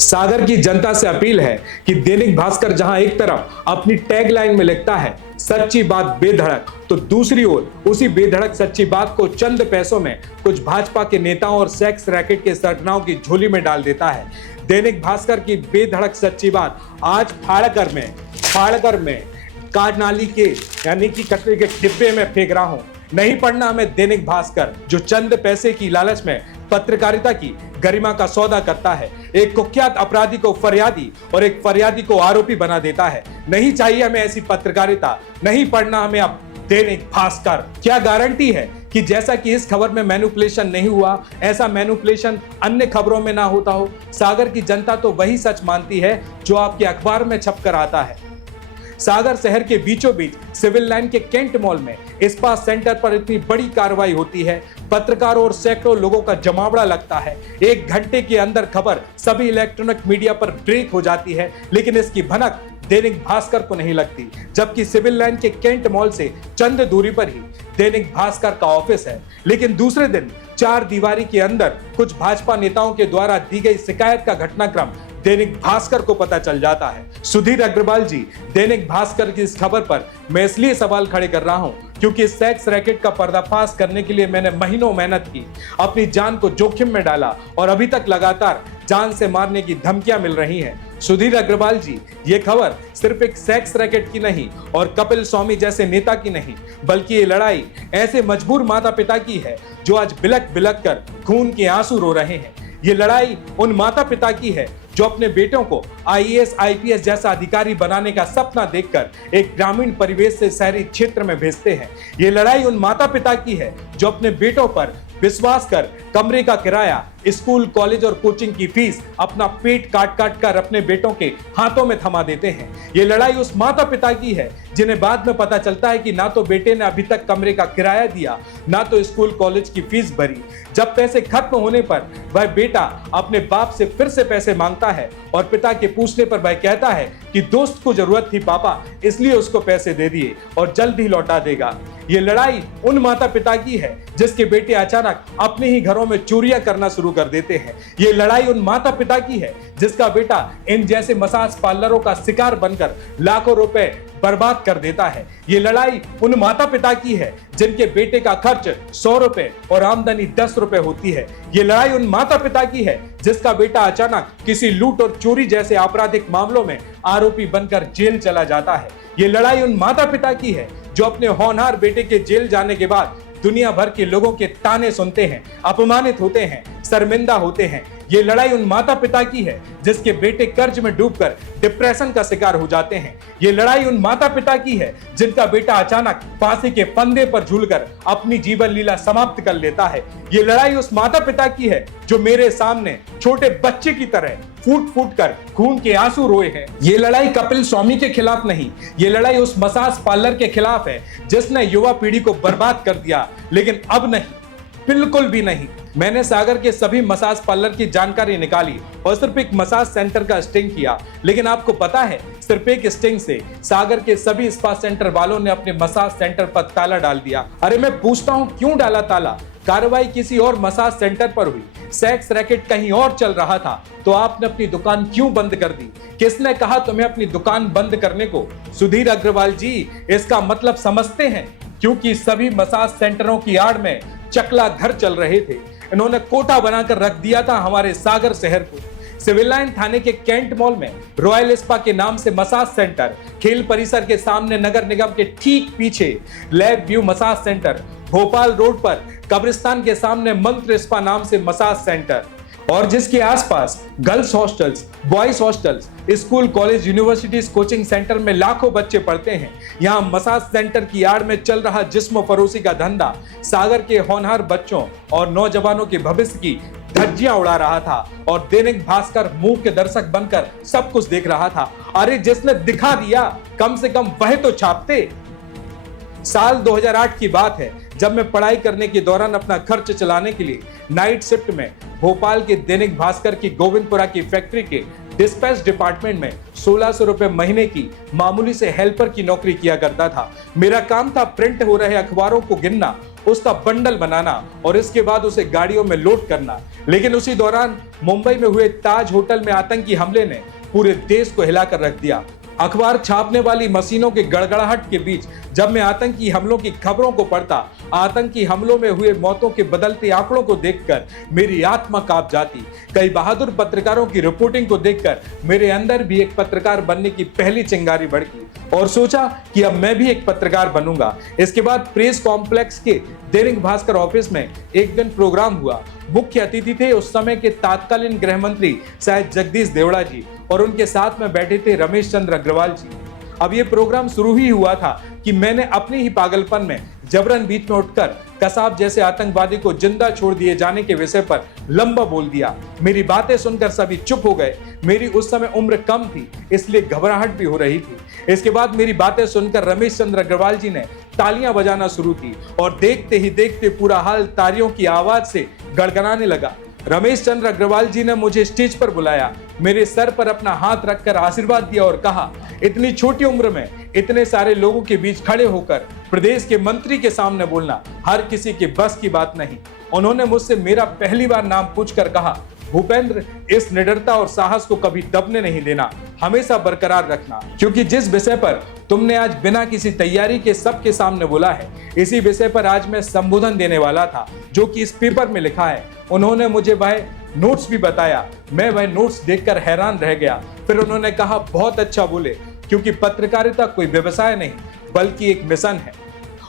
सागर की जनता से अपील है कि दैनिक भास्कर जहां एक तरफ अपनी टैगलाइन में लिखता है सच्ची बात बेधड़क, तो दूसरी ओर उसी बेधड़क सच्ची बात को चंद पैसों में कुछ भाजपा के नेताओं और सेक्स रैकेट के सरगनाओं की झोली में डाल देता है। दैनिक भास्कर की बेधड़क सच्ची बात आज फाड़कर में कारनाली के यानी कि कचरे के डिब्बे में फेंक रहा हूं। नहीं पढ़ना हमें दैनिक भास्कर, जो चंद पैसे की लालच में पत्रकारिता की गरिमा का सौदा करता है, एक कुख्यात अपराधी को फरियादी और एक फरियादी को आरोपी बना देता है। नहीं चाहिए हमें ऐसी पत्रकारिता, नहीं पढ़ना हमें अब दैनिक भास्कर। क्या गारंटी है कि जैसा कि इस खबर में मैनिपुलेशन नहीं हुआ, ऐसा मैनिपुलेशन अन्य खबरों में ना होता हो? सागर की जनता तो वही सच मानती है जो आपके अखबार में छपकर आता है। सागर शहर के बीचों बीच सिविल लाइन के कैंट मॉल में इस्पात सेंटर पर इतनी बड़ी कार्रवाई होती है, पत्रकारों और सैकड़ों लोगों का जमावड़ा लगता है। 1 घंटे के अंदर खबर सभी इलेक्ट्रॉनिक मीडिया पर ब्रेक हो जाती है, लेकिन इसकी भनक दैनिक भास्कर को नहीं लगती, जबकि सिविल लाइन के कैंट मॉल से चंद दूरी पर ही दैनिक भास्कर का ऑफिस है। लेकिन दूसरे दिन 4 दीवारी के अंदर कुछ भाजपा नेताओं के द्वारा दी गई शिकायत का घटनाक्रम दैनिक भास्कर को पता चल जाता है। सुधीर अग्रवाल जी, दैनिक भास्कर की इस खबर पर मैं इसलिए सवाल खड़े कर रहा हूं क्योंकि इस सेक्स रैकेट का पर्दाफाश करने के लिए मैंने महीनों मेहनत की, अपनी जान को जोखिम में डाला और अभी तक लगातार जान से मारने की धमकियां मिल रही हैं। सुधीर अग्रवाल जी, ये खबर सिर्फ एक सेक्स रैकेट की नहीं और कपिल स्वामी जैसे नेता की नहीं, बल्कि ये लड़ाई ऐसे मजबूर माता पिता की है जो आज बिलक बिलक कर खून के आंसू रो रहे हैं। ये लड़ाई उन माता पिता की है जो अपने बेटों को आईएएस आईपीएस जैसा अधिकारी बनाने का सपना देखकर एक ग्रामीण परिवेश से शहरी क्षेत्र में भेजते हैं। ये लड़ाई उन माता पिता की है जो अपने बेटों पर विश्वास कर कमरे का किराया, स्कूल कॉलेज और कोचिंग की फीस अपना पेट काट काट कर अपने बेटों के हाथों में थमा देते हैं। ये लड़ाई उस माता पिता की है जिन्हें बाद में पता चलता है कि ना तो बेटे ने अभी तक कमरे का किराया दिया, ना तो स्कूल कॉलेज की फीस भरी। जब पैसे खत्म होने पर वह बेटा अपने बाप से फिर से पैसे मांगता है और पिता के पूछने पर वह कहता है कि दोस्त को जरूरत थी पापा, इसलिए उसको पैसे दे दिए और जल्द ही लौटा देगा। ये लड़ाई उन माता पिता की है जिसके बेटे अचानक अपने ही घरों में चोरियां करना शुरू कर देते हैं। ये लड़ाई उन माता पिता की है जिसका बेटा इन जैसे मसाज पार्लरों का शिकार बनकर लाखों रुपए बर्बाद कर देता है। ये लड़ाई उन माता पिता की है जिनके बेटे का खर्च 100 रुपए और आमदनी 10 रुपए होती है। ये लड़ाई उन माता पिता की है जिसका बेटा अचानक किसी लूट और चोरी जैसे आपराधिक मामलों में आरोपी बनकर जेल चला जाता है। ये लड़ाई उन माता पिता की है जो अपने होनहार बेटे के जेल जाने के बाद दुनिया भर के लोगों के ताने सुनते हैं, अपमानित होते हैं, शर्मिंदा होते हैं। ये लड़ाई उन माता पिता की है जिसके बेटे कर्ज में डूबकर डिप्रेशन का शिकार हो जाते हैं। ये लड़ाई उन माता पिता की है जिनका बेटा अचानक फांसी के फंदे पर झूलकर अपनी जीवन लीला समाप्त कर लेता है। ये लड़ाई उस माता पिता की है जो मेरे सामने छोटे बच्चे की तरह फूट फूट कर खून के आंसू रोए हैं। ये लड़ाई कपिल स्वामी के खिलाफ नहीं, ये लड़ाई उस मसाज पार्लर के खिलाफ है जिसने युवा पीढ़ी को बर्बाद कर दिया। लेकिन अब नहीं, बिल्कुल भी नहीं। मैंने सागर के सभी मसाज पार्लर की जानकारी निकाली और सिर्फ एक मसाज सेंटर का स्टिंग किया, लेकिन आपको पता है सिर्फ एक स्टिंग से सागर के सभी स्पा सेंटर वालों ने अपने मसाज सेंटर पर ताला डाल दिया। अरे मैं पूछता हूं क्यों डाला ताला? कार्रवाई किसी और मसाज सेंटर पर हुई, सेक्स रैकेट कहीं और चल रहा था, तो आपने अपनी दुकान क्यों बंद कर दी? किसने कहा तुम्हें अपनी दुकान बंद करने को? सुधीर अग्रवाल जी, इसका मतलब समझते हैं, क्योंकि सभी मसाज सेंटरों की आड़ में चकला घर चल रहे थे। इन्होंने कोटा बनाकर रख दिया था हमारे सागर शहर को। सिविल लाइन थाने के कैंट मॉल में रॉयल स्पा के नाम से मसाज सेंटर, खेल परिसर के सामने नगर निगम के ठीक पीछे lab view massage centre, Bhopal road पर कब्रिस्तान के सामने मंत्र स्पा नाम से मसाज सेंटर, और जिसके आसपास girls hostels, boys hostels, school college universities coaching centre में लाखों बच्चे पढ़ते हैं। यहाँ मसाज सेंटर की आड़ में चल रहा जिस्म फरोशी का धंधा सागर के होनहार बच्चों और नौजवानों के भविष्य की धज्जियां उड़ा रहा था और दैनिक भास्कर मुंह के दर्शक बनकर सब कुछ देख रहा था। अरे जिसने दिखा दिया कम से कम वह तो छापते। साल 2008 की बात है जब मैं पढ़ाई करने के दौरान अपना खर्च चलाने के लिए नाइट शिफ्ट में भोपाल के दैनिक भास्कर की गोविंदपुरा की फैक्ट्री के डिस्पैच डिपार्टमेंट में 1600 रुपए महीने की मामूली से हेल्पर की नौकरी किया करता था। मेरा काम था प्रिंट हो रहे अखबारों को गिनना उसका बंडल बनाना और इसके बाद उसे गाड़ियों में लोड करना। लेकिन उसी दौरान मुंबई में हुए ताज होटल में आतंकी हमले ने पूरे देश को हिलाकर रख दिया। अखबार छापने वाली मशीनों के गड़गड़ाहट के बीच जब मैं आतंकी हमलों की खबरों को पढ़ता, आतंकी हमलों में हुए मौतों के बदलते आंकड़ों को देखकर मेरी आत्मा कांप जाती। कई बहादुर पत्रकारों की रिपोर्टिंग को देखकर मेरे अंदर भी एक पत्रकार बनने की पहली चिंगारी भड़की और सोचा कि अब मैं भी एक पत्रकार बनूंगा। इसके बाद प्रेस कॉम्प्लेक्स के दैनिक भास्कर ऑफिस में एक दिन प्रोग्राम हुआ। मुख्य अतिथि थे उस समय के तत्कालीन गृह मंत्री शायद जगदीश देवड़ा जी और उनके साथ में बैठे थे रमेश चंद्र अग्रवाल जी। अब ये प्रोग्राम शुरू ही हुआ था कि मैंने अपने ही पागलपन में जबरन बीच में उठकर कसाब जैसे आतंकवादी को जिंदा छोड़ दिए जाने के विषय पर लंबा बोल दिया। मेरी बातें सुनकर सभी चुप हो गए। मेरी उस समय उम्र कम थी, इसलिए घबराहट भी हो रही थी। इसके बाद मेरी बातें सुनकर रमेश चंद्र अग्रवाल जी ने तालियां बजाना शुरू की और देखते ही देखते पूरा हाल तालियों की आवाज से गड़गड़ाने लगा। रमेश चंद्र अग्रवाल जी ने मुझे स्टेज पर बुलाया, मेरे सर पर अपना हाथ रखकर आशीर्वाद दिया और कहा, इतनी छोटी उम्र में इतने सारे लोगों के बीच खड़े होकर प्रदेश के मंत्री के सामने बोलना हर किसी के बस की बात नहीं। उन्होंने मुझसे मेरा पहली बार नाम पूछकर कहा, भूपेंद्र, इस निडरता और साहस को कभी दबने नहीं देना, हमेशा बरकरार रखना, क्योंकि जिस विषय पर तुमने आज बिना किसी तैयारी के सबके सामने बोला है, इसी विषय पर आज मैं संबोधन देने वाला था जो कि इस पेपर में लिखा है। उन्होंने मुझे वह नोट्स भी बताया। मैं वह नोट्स देखकर हैरान रह गया। फिर उन्होंने कहा, बहुत अच्छा बोले, क्योंकि पत्रकारिता कोई व्यवसाय नहीं बल्कि एक मिशन है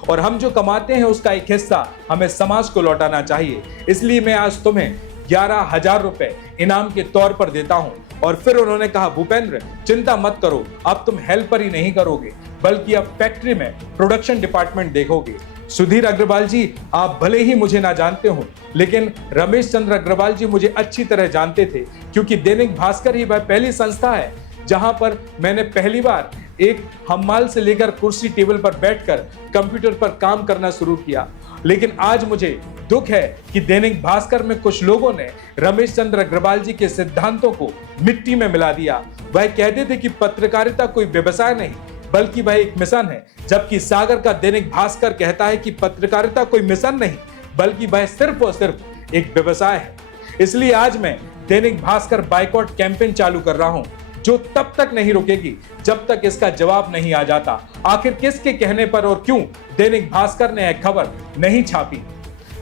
और हम जो कमाते हैं उसका एक हिस्सा हमें समाज को लौटाना चाहिए। इसलिए मैं आज तुम्हें 11,000 रुपए इनाम के तौर पर देता हूं। और फिर उन्होंने कहा, भूपेंद्र, चिंता मत करो, अब तुम हेल्पर ही नहीं करोगे बल्कि अब फैक्ट्री में प्रोडक्शन डिपार्टमेंट देखोगे। सुधीर अग्रवाल जी, आप भले ही मुझे ना जानते हो, लेकिन रमेश चंद्र अग्रवाल जी मुझे अच्छी तरह जानते थे, क्योंकि दैनिक भास्कर ही वह पहली संस्था है जहां पर मैंने पहली बार एक हम्माल से लेकर कुर्सी टेबल पर बैठकर कंप्यूटर पर काम करना शुरू किया। लेकिन आज मुझे दुख है कि दैनिक भास्कर में कुछ लोगों ने रमेश चंद्र अग्रवाल जी के सिद्धांतों को मिट्टी में मिला दिया। वह कहते थे कि पत्रकारिता कोई व्यवसाय नहीं बल्कि वह एक मिशन है, जबकि सागर का दैनिक भास्कर कहता है कि पत्रकारिता कोई मिशन नहीं बल्कि वह सिर्फ और सिर्फ एक व्यवसाय है। इसलिए आज मैं दैनिक भास्कर बाइकॉट कैंपेन चालू कर रहा हूं, जो तब तक नहीं रुकेगी जब तक इसका जवाब नहीं आ जाता। आखिर किसके कहने पर और क्यों दैनिक भास्कर ने यह खबर नहीं छापी?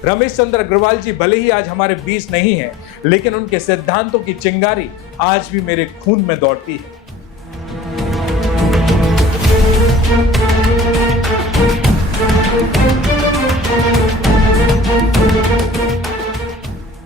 रमेश चंद्र अग्रवाल जी भले ही आज हमारे बीच नहीं है, लेकिन उनके सिद्धांतों की चिंगारी आज भी मेरे खून में दौड़ती है।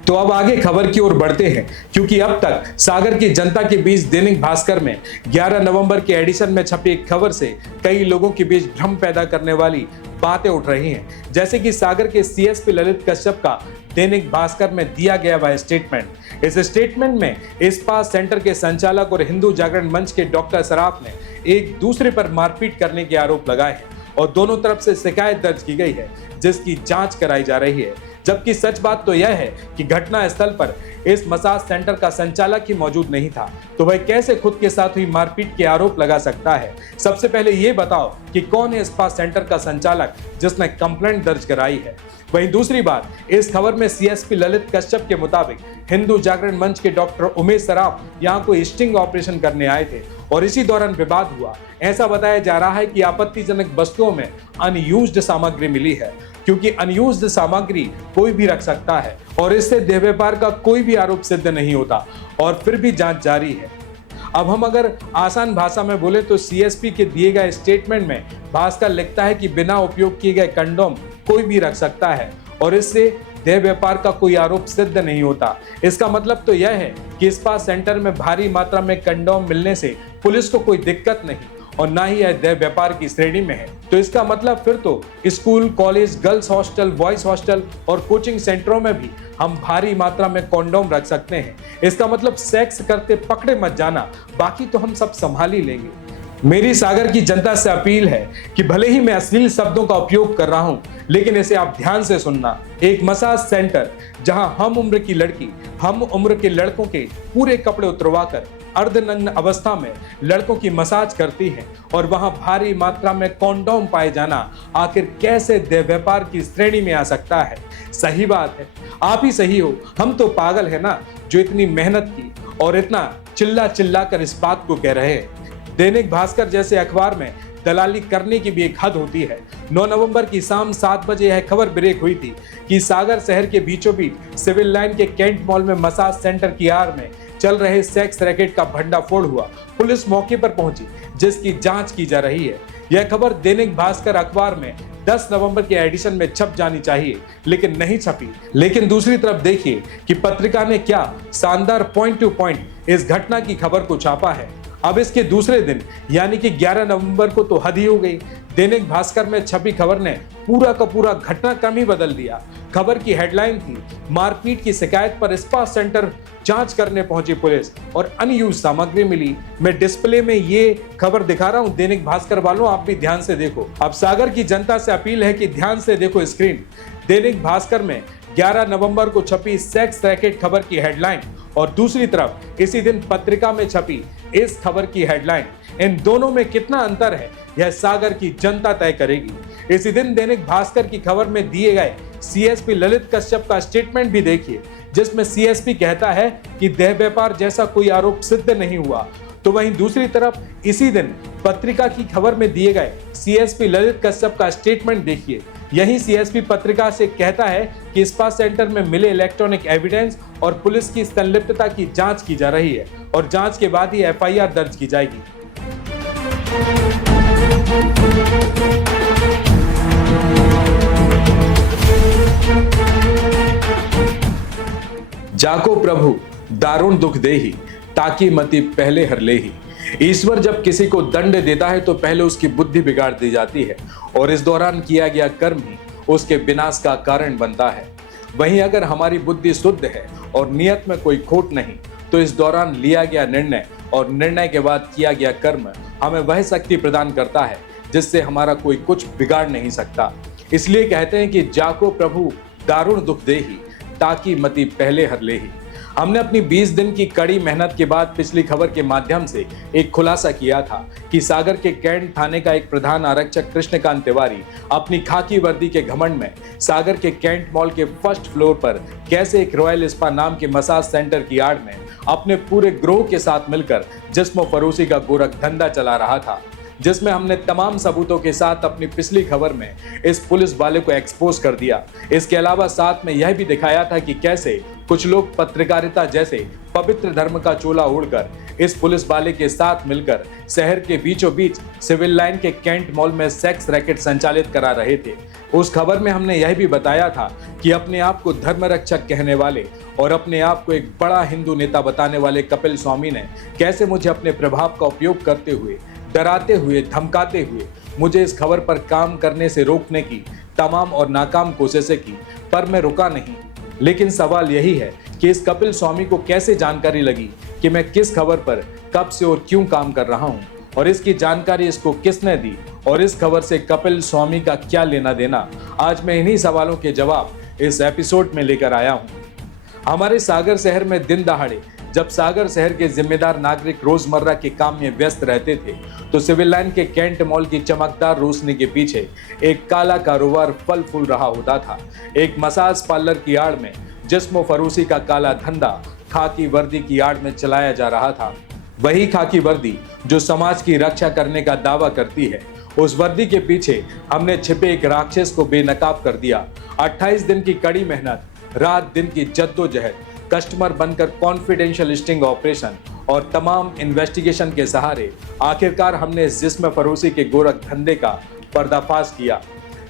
तो अब आगे खबर की ओर बढ़ते हैं, क्योंकि अब तक सागर की जनता के बीच दैनिक भास्कर में 11 नवंबर के एडिशन में छपी एक खबर से कई लोगों के बीच भ्रम पैदा करने वाली बातें उठ रही हैं। जैसे कि सागर के सीएसपी ललित कश्यप का दैनिक भास्कर में दिया गया वह स्टेटमेंट। इस स्टेटमेंट में इस्पात सेंटर के संचालक और हिंदू जागरण मंच के डॉक्टर सराफ ने एक दूसरे पर मारपीट करने के आरोप लगाए हैं और दोनों तरफ से शिकायत दर्ज की गई है, जिसकी जांच कराई जा रही है। जबकि सच बात तो यह है कि घटना स्थल पर इस मसाज सेंटर का संचालक ही मौजूद नहीं था, तो वह कैसे खुद के साथ हुई मारपीट के आरोप लगा सकता है? सबसे पहले ये बताओ कि कौन है स्पा सेंटर का संचालक जिसने कंप्लेंट दर्ज कराई है? वहीं दूसरी बात, इस खबर में सीएसपी ललित कश्यप के मुताबिक हिंदू जागरण मंच के डॉक्टर उमेश सराफ यहाँ कोई स्टिंग ऑपरेशन करने आए थे और इसी दौरान विवाद हुआ। ऐसा बताया जा रहा है कि आपत्तिजनक वस्तुओं में अनयूज्ड सामग्री मिली है, क्योंकि अनयूज्ड सामग्री कोई भी रख सकता है और इससे देह व्यापार का कोई भी आरोप सिद्ध नहीं होता और फिर भी जांच जारी है। अब हम अगर आसान भाषा में बोले तो सीएसपी के दिए गए स्टेटमेंट में भास्कर लिखता है कि बिना उपयोग किए गए कंडोम कोई भी रख सकता है और इससे देह व्यापार का कोई आरोप सिद्ध नहीं होता। इसका मतलब तो यह है कि स्पा सेंटर में भारी मात्रा में कंडोम मिलने से पुलिस को कोई दिक्कत नहीं और ना ही यह देह व्यापार की श्रेणी में है। तो इसका मतलब फिर तो school, college, girls hostel, boys hostel और कोचिंग सेंटरों में भी हम भारी मात्रा में कंडोम रख सकते हैं। इसका मतलब सेक्स करते पकड़े मत जाना, बाकी तो हम सब संभाल ही लेंगे। मेरी सागर की जनता से अपील है कि भले ही मैं अश्लील शब्दों का उपयोग कर रहा हूं, लेकिन इसे आप ध्यान से सुनना। एक मसाज सेंटर जहां हम उम्र की लड़की हम उम्र के लड़कों के पूरे कपड़े उतरवाकर अर्धनग्न अवस्था में लड़कों की मसाज करती है और वहां भारी मात्रा में कॉन्डोम पाए जाना आखिर कैसे देह व्यापार की श्रेणी में आ सकता है? सही बात है, आप ही सही हो, हम तो पागल है ना जो इतनी मेहनत की और इतना चिल्ला चिल्ला कर इस बात को कह रहे हैं। दैनिक भास्कर जैसे अखबार में दलाली करने की भी एक हद होती है। 9 नवंबर की शाम 7 बजे यह खबर ब्रेक हुई थी कि सागर शहर के बीचों बीच सिविल लाइन के कैंट मॉल में मसाज सेंटर की आड़ में चल रहे सेक्स रैकेट का भंडाफोड़ हुआ। पुलिस मौके पर पहुंची जिसकी जांच की जा रही है। यह खबर दैनिक भास्कर अखबार में 10 नवंबर के एडिशन में छप जानी चाहिए, लेकिन नहीं छपी। लेकिन दूसरी तरफ देखिए कि पत्रिका ने क्या शानदार पॉइंट टू पॉइंट इस घटना की खबर को छापा है। अब इसके दूसरे दिन यानी कि 11 नवंबर को तो हद ही हो गई। दैनिक भास्कर में छपी खबर ने पूरा का पूरा घटनाक्रम ही बदल दिया। खबर की हेडलाइन थी, मारपीट की शिकायत पर स्पा सेंटर जांच करने पहुंची पुलिस और अनयूज सामग्री मिली। मैं डिस्प्ले में ये खबर दिखा रहा हूं, दैनिक भास्कर वालों आप भी ध्यान से देखो। अब सागर की जनता से अपील है कि ध्यान से देखो स्क्रीन। दैनिक भास्कर में 11 नवंबर को छपी सेक्स रैकेट खबर की हेडलाइन और दूसरी तरफ इसी दिन पत्रिका में छपी इस खबर की हेडलाइन। इन दोनों में कितना अंतर है यह सागर की जनता तय करेगी। इसी दिन दैनिक भास्कर की खबर में दिए गए सीएसपी ललित कश्यप का स्टेटमेंट भी देखिए, जिसमें सीएसपी कहता है कि देह व्यापार जैसा कोई आरोप सिद्ध नहीं हुआ। तो वहीं दूसरी तरफ इसी दिन पत्रिका की खबर में दिए गए सीएसपी ललित कश्यप का स्टेटमेंट देखिए। यही सीएसपी पत्रिका से कहता है कि स्पा सेंटर में मिले इलेक्ट्रॉनिक एविडेंस और पुलिस की संलिप्तता की जांच की जा रही है और जांच के बाद ही एफआईआर दर्ज की जाएगी। जाको प्रभु दारुण दुख देही, ताकि मति पहले हर लेही। ईश्वर जब किसी को दंड देता है तो पहले उसकी बुद्धि बिगाड़ दी जाती है और इस दौरान किया गया कर्म ही उसके विनाश का कारण बनता है। वहीं अगर हमारी बुद्धि शुद्ध है और नियत में कोई खोट नहीं, तो इस दौरान लिया गया निर्णय और निर्णय के बाद किया गया कर्म हमें वह शक्ति प्रदान करता है जिससे हमारा कोई कुछ बिगाड़ नहीं सकता। इसलिए कहते हैं कि जाको प्रभु दारुण दुख देही, ताकि मति पहले हर लेही। हमने अपनी 20 दिन की कड़ी मेहनत के बाद पिछली खबर के माध्यम से एक खुलासा किया था कि सागर के कैंट थाने का एक प्रधान आरक्षक कृष्णकांत तिवारी अपनी खाकी वर्दी के घमंड में सागर के कैंट मॉल के फर्स्ट फ्लोर पर कैसे एक रॉयल स्पा नाम के मसाज सेंटर की आड़ में अपने पूरे ग्रोह के साथ मिलकर जिस्म फरोशी का गोरख धंधा चला रहा था, जिसमें हमने तमाम सबूतों के साथ अपनी पिछली खबर में इस पुलिस वाले को एक्सपोज कर दिया। इसके अलावा साथ में यह भी दिखाया था कि कैसे कुछ लोग पत्रकारिता जैसे पवित्र धर्म का चोला ओढ़कर इस पुलिस वाले के साथ मिलकर शहर के बीचों बीच सिविल लाइन के कैंट मॉल में सेक्स रैकेट संचालित करा रहे थे। उस खबर में हमने यह भी बताया था कि अपने आप को धर्म रक्षक कहने वाले और अपने आप को एक बड़ा हिंदू नेता बताने वाले कपिल स्वामी ने कैसे मुझे अपने प्रभाव का उपयोग करते हुए, डराते हुए, धमकाते हुए मुझे इस खबर पर काम करने से रोकने की तमाम और नाकाम कोशिशें की, पर मैं रुका नहीं। लेकिन सवाल यही है कि इस कपिल स्वामी को कैसे जानकारी लगी कि मैं किस खबर पर कब से और क्यों काम कर रहा हूं, और इसकी जानकारी इसको किसने दी और इस खबर से कपिल स्वामी का क्या लेना देना। आज मैं इन्हीं सवालों के जवाब इस एपिसोड में लेकर आया हूं। हमारे सागर शहर में दिन दहाड़े जब सागर शहर के जिम्मेदार नागरिक रोजमर्रा के काम में व्यस्त रहते थे, तो सिविल लाइन के कैंट मॉल की चमकदार रोशनी के पीछे एक काला कारोबार फल फूल रहा होता था। एक मसाज पार्लर की आड़ में जिस्म फरोशी का काला धंधा खाकी वर्दी की आड़ में चलाया जा रहा था। वही खाकी वर्दी जो समाज की रक्षा करने का दावा करती है, उस वर्दी के पीछे हमने छिपे एक राक्षस को बेनकाब कर दिया। 28 दिन की कड़ी मेहनत, रात दिन की जद्दोजहद, कस्टमर बनकर कॉन्फिडेंशियल स्टिंग ऑपरेशन और तमाम इन्वेस्टिगेशन के सहारे आखिरकार हमने इस जिस्म फरोशी के गोरख धंधे का पर्दाफाश किया।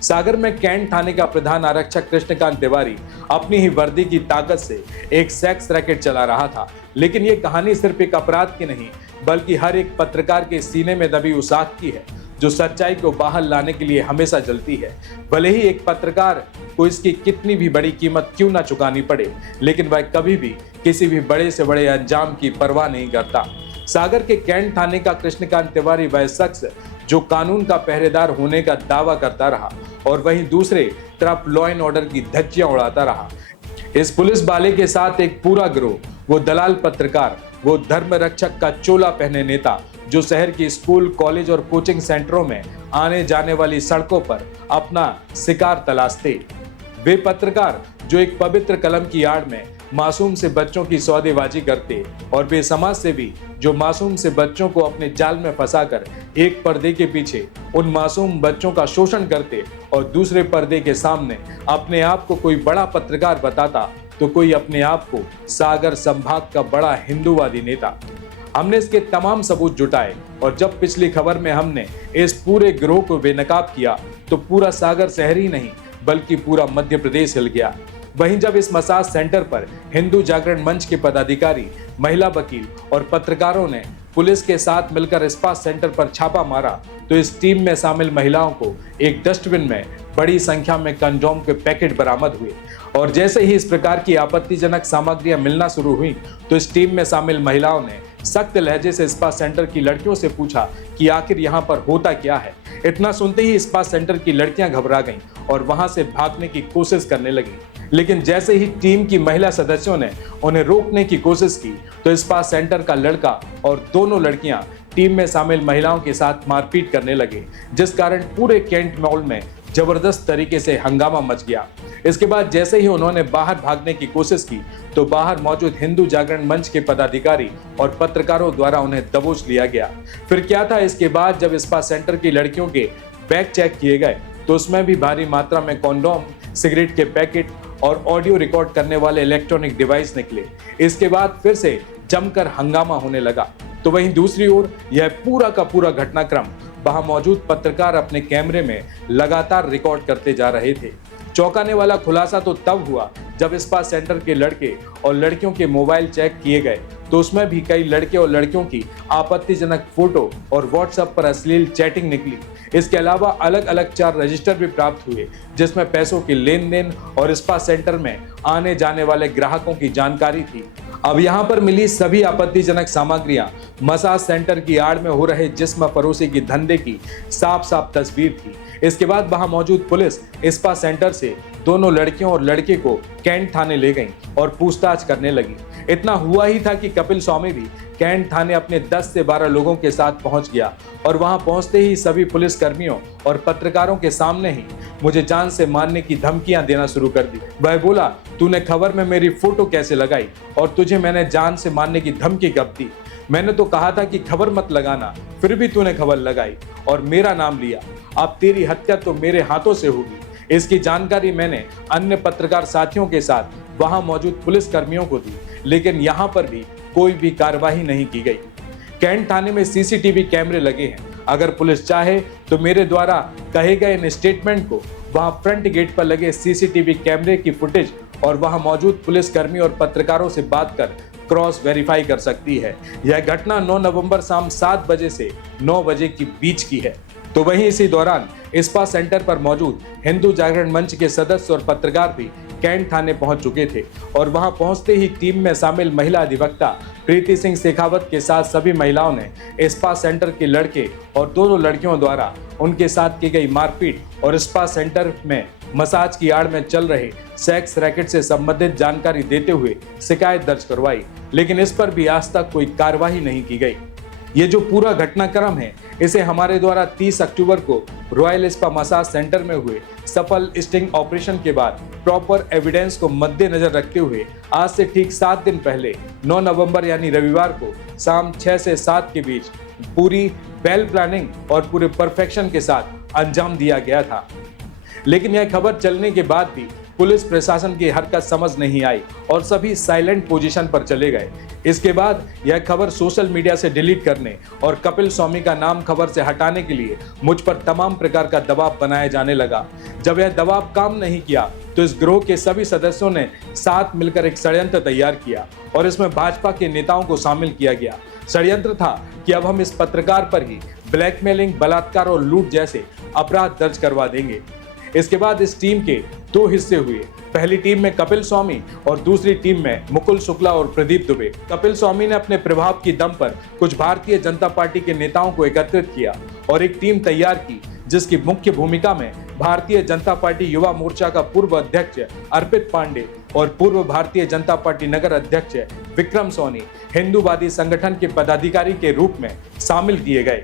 सागर में कैंट थाने का प्रधान आरक्षक कृष्णकांत तिवारी अपनी ही वर्दी की ताकत से एक सेक्स रैकेट चला रहा था। लेकिन ये कहानी सिर्फ एक अपराध की नहीं, बल्कि हर एक पत्रकार के सीने में दबी उस आग की है जो सच्चाई को बाहर लाने के लिए हमेशा जलती है। भले ही एक पत्रकार को इसकी कितनी भी बड़ी कीमत क्यों ना चुकानी पड़े, लेकिन वह कभी भी किसी भी बड़े से बड़े अंजाम की परवाह नहीं करता। सागर के कैंट थाने का कृष्णकांत तिवारी वह शख्स जो कानून का पहरेदार होने का दावा करता रहा और वहीं दूसरे तरफ लॉ एंड ऑर्डर की धज्जियां उड़ाता रहा। इस पुलिस वाले के साथ एक पूरा गिरोह, वो दलाल पत्रकार, वो धर्म रक्षक का चोला पहने नेता जो शहर की स्कूल, कॉलेज और कोचिंग सेंटरों में आने जाने वाली सड़कों पर अपना शिकार तलाशते। वे पत्रकार जो एक पवित्र कलम की आड़ में मासूम से बच्चों की सौदेबाजी करते और वे समाज सेवी जो मासूम से बच्चों को अपने जाल में फंसाकर एक पर्दे के पीछे उन मासूम बच्चों का शोषण करते और दूसरे पर्दे के सामने अपने आप को कोई बड़ा पत्रकार बताता तो कोई अपने आप को सागर संभाग का बड़ा हिंदूवादी नेता। हमने इसके तमाम सबूत जुटाए और जब पिछली खबर में हमने इस पूरे गिरोह को बेनकाब किया तो पूरा सागर शहर ही नहीं बल्कि पूरा मध्य प्रदेश हिल गया। वहीं जब इस मसाज सेंटर पर हिंदू जागरण मंच के पदाधिकारी, महिला वकील और पत्रकारों ने पुलिस के साथ मिलकर स्पा सेंटर पर छापा मारा तो इस टीम में शामिल महिलाओं को एक डस्टबिन में बड़ी संख्या में कंडोम के पैकेट बरामद हुए और जैसे ही इस प्रकार की आपत्तिजनक सामग्रियां मिलना शुरू हुई तो इस टीम में शामिल महिलाओं ने सख्त लहजे से स्पा सेंटर की लड़कियों से पूछा कि आखिर यहाँ पर होता क्या है। इतना सुनते ही स्पा सेंटर की लड़कियां घबरा गईं और वहां से भागने की कोशिश करने लगी, लेकिन जैसे ही टीम की महिला सदस्यों ने उन्हें रोकने की कोशिश की तो स्पा सेंटर का लड़का और दोनों लड़कियां टीम में शामिल महिलाओं के साथ मारपीट करने लगे, जिस कारण पूरे कैंट मॉल में जबरदस्त तरीके से हंगामा मच गया। इसके बाद जैसे ही उन्होंने बाहर भागने की कोशिश की तो बाहर मौजूद हिंदू जागरण मंच के पदाधिकारी और पत्रकारों द्वारा उन्हें दबोच लिया गया। फिर क्या था, इसके बाद जब स्पा सेंटर की लड़कियों के बैग चेक किए गए तो उसमें भी भारी मात्रा में कॉन्डोम, सिगरेट के पैकेट और ऑडियो रिकॉर्ड करने वाले इलेक्ट्रॉनिक डिवाइस निकले। इसके बाद फिर से जमकर हंगामा होने लगा। तो वहीं दूसरी ओर यह पूरा का पूरा घटनाक्रम वहां मौजूद पत्रकार अपने कैमरे में लगातार रिकॉर्ड करते जा रहे थे। चौंकाने वाला खुलासा तो तब हुआ जब स्पा सेंटर के लड़के और लड़कियों के मोबाइल चेक किए गए तो उसमें भी कई लड़के और लड़कियों की आपत्तिजनक फोटो और व्हाट्सएप पर अश्लील चैटिंग निकली। इसके अलावा अलग अलग 4 रजिस्टर भी प्राप्त हुए जिसमें पैसों के लेन देन और स्पा सेंटर में आने जाने वाले ग्राहकों की जानकारी थी। अब यहाँ पर मिली सभी आपत्तिजनक सामग्रियां मसाज सेंटर की आड़ में हो रहे जिस्म फरोशी की धंधे की साफ साफ तस्वीर थी। इसके बाद वहां मौजूद पुलिस स्पा सेंटर से दोनों लड़कियों और लड़के को कैंट थाने ले गई और पूछताछ करने लगी। इतना हुआ ही था कि कपिल स्वामी भी कैंट थाने अपने 10 से 12 लोगों के साथ पहुंच गया और वहां पहुंचते ही सभी पुलिस कर्मियों और पत्रकारों के सामने ही मुझे जान से मारने की धमकियां देना शुरू कर दी। वह बोला, तूने खबर में मेरी फोटो कैसे लगाई और तुझे मैंने जान से मारने की धमकी कब दी? मैंने तो कहा था कि खबर मत लगाना, फिर भी तूने खबर लगाई और मेरा नाम लिया। अब तेरी हत्या तो मेरे हाथों से होगी। इसकी जानकारी मैंने अन्य पत्रकार साथियों के साथ वहां मौजूद पुलिस कर्मियों को दी, लेकिन यहां पर भी कोई भी कार्रवाई नहीं की गई। कैंट थाने में सीसीटीवी कैमरे लगे हैं। अगर पुलिस चाहे तो मेरे द्वारा कहे गए इन स्टेटमेंट को वहां फ्रंट गेट पर लगे सीसीटीवी कैमरे की फुटेज और वहां मौजूद पुलिसकर्मी और पत्रकारों से बात कर क्रॉस वेरीफाई कर सकती है। यह घटना 9 नवंबर शाम 7 बजे से 9 बजे के बीच की है। तो वहीं इसी दौरान स्पा सेंटर पर मौजूद हिंदू जागरण मंच के सदस्य और पत्रकार भी कैंट थाने पहुंच चुके थे और वहां पहुंचते ही टीम में शामिल महिला अधिवक्ता प्रीति सिंह शेखावत के साथ सभी महिलाओं ने स्पा सेंटर के लड़के और दोनों लड़कियों द्वारा उनके साथ की गई मारपीट और स्पा सेंटर में मसाज की आड़ में चल रहे सेक्स रैकेट से संबंधित जानकारी देते हुए शिकायत दर्ज करवाई, लेकिन इस पर भी आज तक कोई कार्रवाई नहीं की गई। ये जो पूरा घटनाक्रम है इसे हमारे द्वारा 30 अक्टूबर को रॉयल स्पा मसाज सेंटर में हुए सफल स्टिंग ऑपरेशन के बाद प्रॉपर एविडेंस को मद्देनजर रखते हुए आज से ठीक 7 दिन पहले 9 नवंबर यानी रविवार को शाम 6 से 7 के बीच पूरी वेल प्लानिंग और पूरे परफेक्शन के साथ अंजाम दिया गया था। लेकिन यह खबर चलने के बाद भी पुलिस प्रशासन की हरकत समझ नहीं आई और सभी साइलेंट पोजीशन पर चले गए। इसके बाद यह खबर सोशल मीडिया से डिलीट करने और कपिल स्वामी का नाम खबर से हटाने के लिए मुझ पर तमाम प्रकार का दबाव बनाया जाने लगा। जब यह दबाव काम नहीं किया तो इस गिरोह के सभी सदस्यों ने साथ मिलकर एक षड्यंत्र तैयार किया और इसमें भाजपा के नेताओं को शामिल किया गया। षड्यंत्र था कि अब हम इस पत्रकार पर ही ब्लैकमेलिंग, बलात्कार और लूट जैसे अपराध दर्ज करवा देंगे। इसके बाद इस टीम के दो हिस्से हुए। पहली टीम में कपिल स्वामी और दूसरी टीम में मुकुल शुक्ला और प्रदीप दुबे। कपिल स्वामी ने अपने प्रभाव की दम पर कुछ भारतीय जनता पार्टी के नेताओं को एकत्रित किया और एक टीम तैयार की, जिसकी मुख्य भूमिका में भारतीय जनता पार्टी युवा मोर्चा का पूर्व अध्यक्ष अर्पित पांडे और पूर्व भारतीय जनता पार्टी नगर अध्यक्ष विक्रम सोनी हिंदूवादी संगठन के पदाधिकारी के रूप में शामिल किए गए।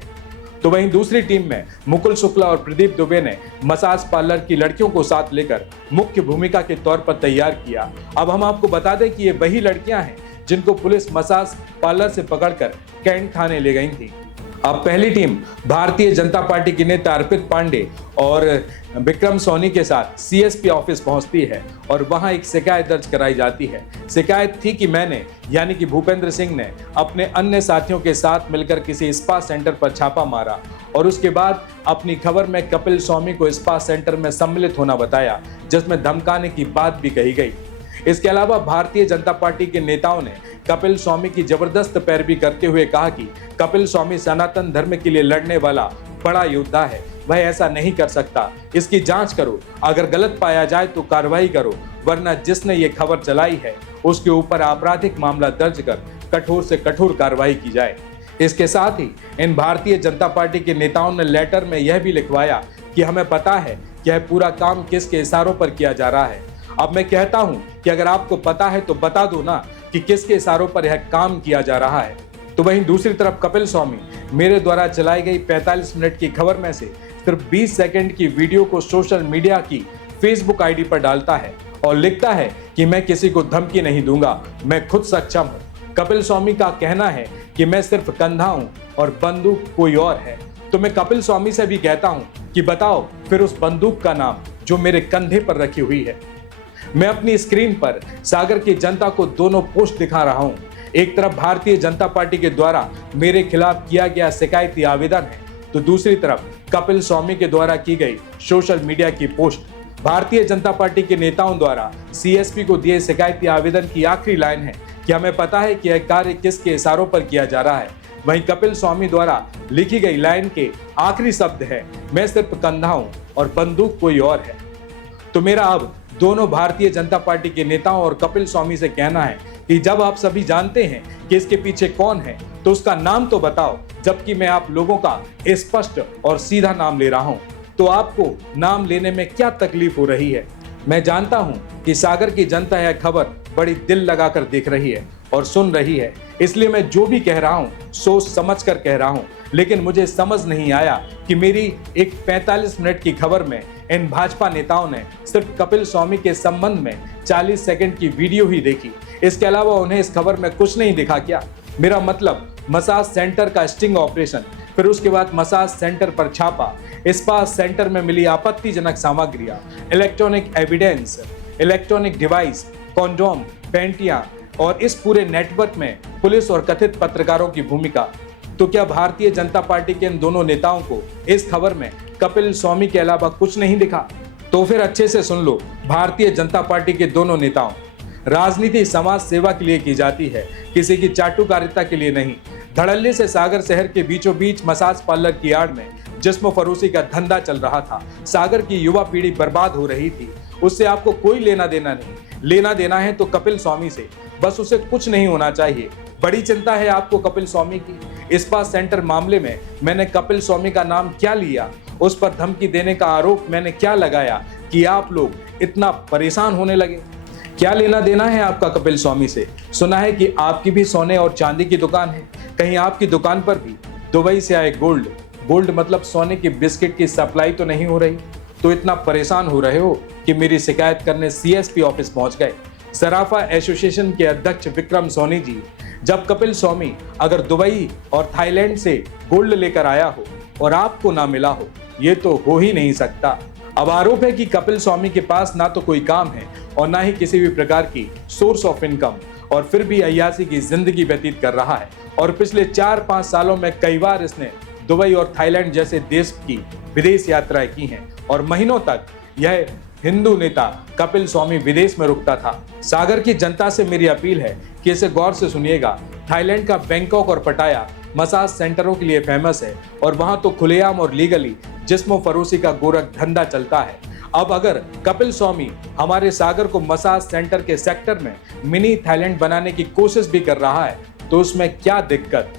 तो वहीं दूसरी टीम में मुकुल शुक्ला और प्रदीप दुबे ने मसाज पार्लर की लड़कियों को साथ लेकर मुख्य भूमिका के तौर पर तैयार किया। अब हम आपको बता दें कि ये वही लड़कियां हैं जिनको पुलिस मसाज पार्लर से पकड़कर कैंट थाने ले गई थी। अब पहली टीम भारतीय जनता पार्टी के नेता अर्पित पांडे और विक्रम सोनी के साथ सीएसपी ऑफिस पहुंचती है और वहां एक शिकायत दर्ज कराई जाती है। शिकायत थी कि मैंने यानी कि भूपेंद्र सिंह ने अपने अन्य साथियों के साथ मिलकर किसी स्पा सेंटर पर छापा मारा और उसके बाद अपनी खबर में कपिल स्वामी को स्पा सेंटर में सम्मिलित होना बताया, जिसमें धमकाने की बात भी कही गई। इसके अलावा भारतीय जनता पार्टी के नेताओं ने कपिल स्वामी की जबरदस्त पैरवी करते हुए कहा कि कपिल स्वामी सनातन धर्म के लिए लड़ने वाला बड़ा योद्धा है, वह ऐसा नहीं कर सकता, इसकी जांच करो, अगर गलत पाया जाए तो कार्रवाई करो, वरना जिसने ये खबर चलाई है उसके ऊपर आपराधिक मामला दर्ज कर कठोर से कठोर कार्रवाई की जाए। इसके साथ ही इन भारतीय जनता पार्टी के नेताओं ने लेटर में यह भी लिखवाया कि हमें पता है कि यह पूरा काम किसके इशारों पर किया जा रहा है। अब मैं कहता हूं कि अगर आपको पता है तो बता दो ना कि किसके इशारों पर यह काम किया जा रहा है। तो वहीं दूसरी तरफ कपिल स्वामी मेरे द्वारा चलाई गई 45 मिनट की खबर में से सिर्फ 20 सेकंड की वीडियो को सोशल मीडिया की फेसबुक आईडी पर डालता है और लिखता है कि मैं किसी को धमकी नहीं दूंगा, मैं खुद सक्षम हूं। कपिल स्वामी का कहना है कि मैं सिर्फ कंधा हूं और बंदूक कोई और है। तो मैं कपिल स्वामी से भी कहता हूं कि बताओ फिर उस बंदूक का नाम जो मेरे कंधे पर रखी हुई है। मैं अपनी स्क्रीन पर सागर की जनता को दोनों पोस्ट दिखा रहा हूं। एक तरफ भारतीय जनता पार्टी के द्वारा मेरे खिलाफ किया गया शिकायती आवेदन है, तो दूसरी तरफ कपिल स्वामी के द्वारा की गई सोशल मीडिया की पोस्ट। भारतीय जनता पार्टी के नेताओं द्वारा सीएसपी को दिए शिकायती आवेदन की आखिरी लाइन है कि हमें पता है कि यह कार्य किसके इशारों पर किया जा रहा है। वहीं कपिल स्वामी द्वारा लिखी गई लाइन के आखिरी शब्द है, मैं सिर्फ कंधा हूं और बंदूक कोई और है। तो मेरा अब दोनों भारतीय जनता पार्टी के नेताओं और कपिल स्वामी से कहना है कि जब आप सभी जानते हैं कि इसके पीछे कौन है तो उसका नाम तो बताओ, जबकि मैं आप लोगों का स्पष्ट और सीधा नाम ले रहा हूं, तो आपको नाम लेने में क्या तकलीफ हो रही है। मैं जानता हूं कि सागर की जनता यह खबर बड़ी दिल लगाकर देख रही है और सुन रही है, इसलिए मैं जो भी कह रहा हूं सोच समझ कर कह रहा हूं, लेकिन मुझे समझ नहीं आया कि मेरी एक 45 मिनट की खबर में इन भाजपा नेताओं ने सिर्फ कपिल स्वामी के संबंध में 40 सेकंड की वीडियो ही देखी। इसके अलावा उन्हें इस खबर में कुछ नहीं दिखा क्या? मेरा मतलब मसाज सेंटर का स्टिंग ऑपरेशन, फिर उसके बाद मसाज सेंटर पर छापा, स्पा सेंटर में मिली आपत्तिजनक सामग्रियां, electronic evidence, electronic device, condom, पैंटियां और इस पूरे नेटवर्क में पुलिस और कथित पत्रकारों की भूमिका। तो क्या भारतीय जनता पार्टी के इन दोनों नेताओं को इस खबर में कपिल स्वामी के अलावा कुछ नहीं दिखा? तो फिर अच्छे से सुन लो, भारतीय जनता पार्टी के दोनों नेताओं, राजनीति समाज सेवा के लिए की जाती है, किसी की चाटुकारिता के लिए नहीं। धड़ल्ले से सागर शहर के बीचों बीच मसाज पार्लर की आड़ में जिस्म फरोशी का धंधा चल रहा था। सागर की युवा पीढ़ी बर्बाद हो रही थी, उससे आपको कोई लेना देना नहीं। लेना देना है तो कपिल स्वामी से, बस उसे कुछ नहीं होना चाहिए। बड़ी चिंता है आपको कपिल स्वामी की। स्पा सेंटर मामले में मैंने कपिल स्वामी का नाम क्या लिया, उस पर धमकी देने का आरोप मैंने क्या लगाया कि आप लोग इतना परेशान होने लगे? क्या लेना देना है आपका कपिल स्वामी से? सुना है कि आपकी भी सोने और चांदी की दुकान है, कहीं आपकी दुकान पर भी दुबई से आए गोल्ड मतलब सोने की बिस्किट की सप्लाई तो नहीं हो रही? तो इतना परेशान हो रहे हो कि मेरी शिकायत करने सीएसपी ऑफिस पहुंच गए। सराफा एसोसिएशन के अध्यक्ष विक्रम सोनी जी, जब कपिल स्वामी अगर दुबई और थाईलैंड से गोल्ड लेकर आया हो और आपको ना मिला हो, ये तो हो ही नहीं सकता। अब आरोप है कि कपिल स्वामी के पास ना तो कोई काम है और ना ही किसी भी प्रकार की सोर्स ऑफ इनकम, और फिर भी अय्याशी की जिंदगी व्यतीत कर रहा है। और पिछले 4-5 सालों में कई बार इसने दुबई और थाईलैंड जैसे देश की विदेश यात्राएं की हैं और महीनों तक यह हिंदू नेता कपिल स्वामी विदेश में रुकता था। सागर की जनता से मेरी अपील है कि इसे गौर से सुनिएगा। थाईलैंड का बैंकॉक और पटाया मसाज सेंटरों के लिए फेमस है और वहां तो खुलेआम और लीगली जिस्म फरोशी का गोरख धंधा चलता है। अब अगर कपिल स्वामी हमारे सागर को मसाज सेंटर के सेक्टर में मिनी थाईलैंड बनाने की कोशिश भी कर रहा है तो उसमें क्या दिक्कत।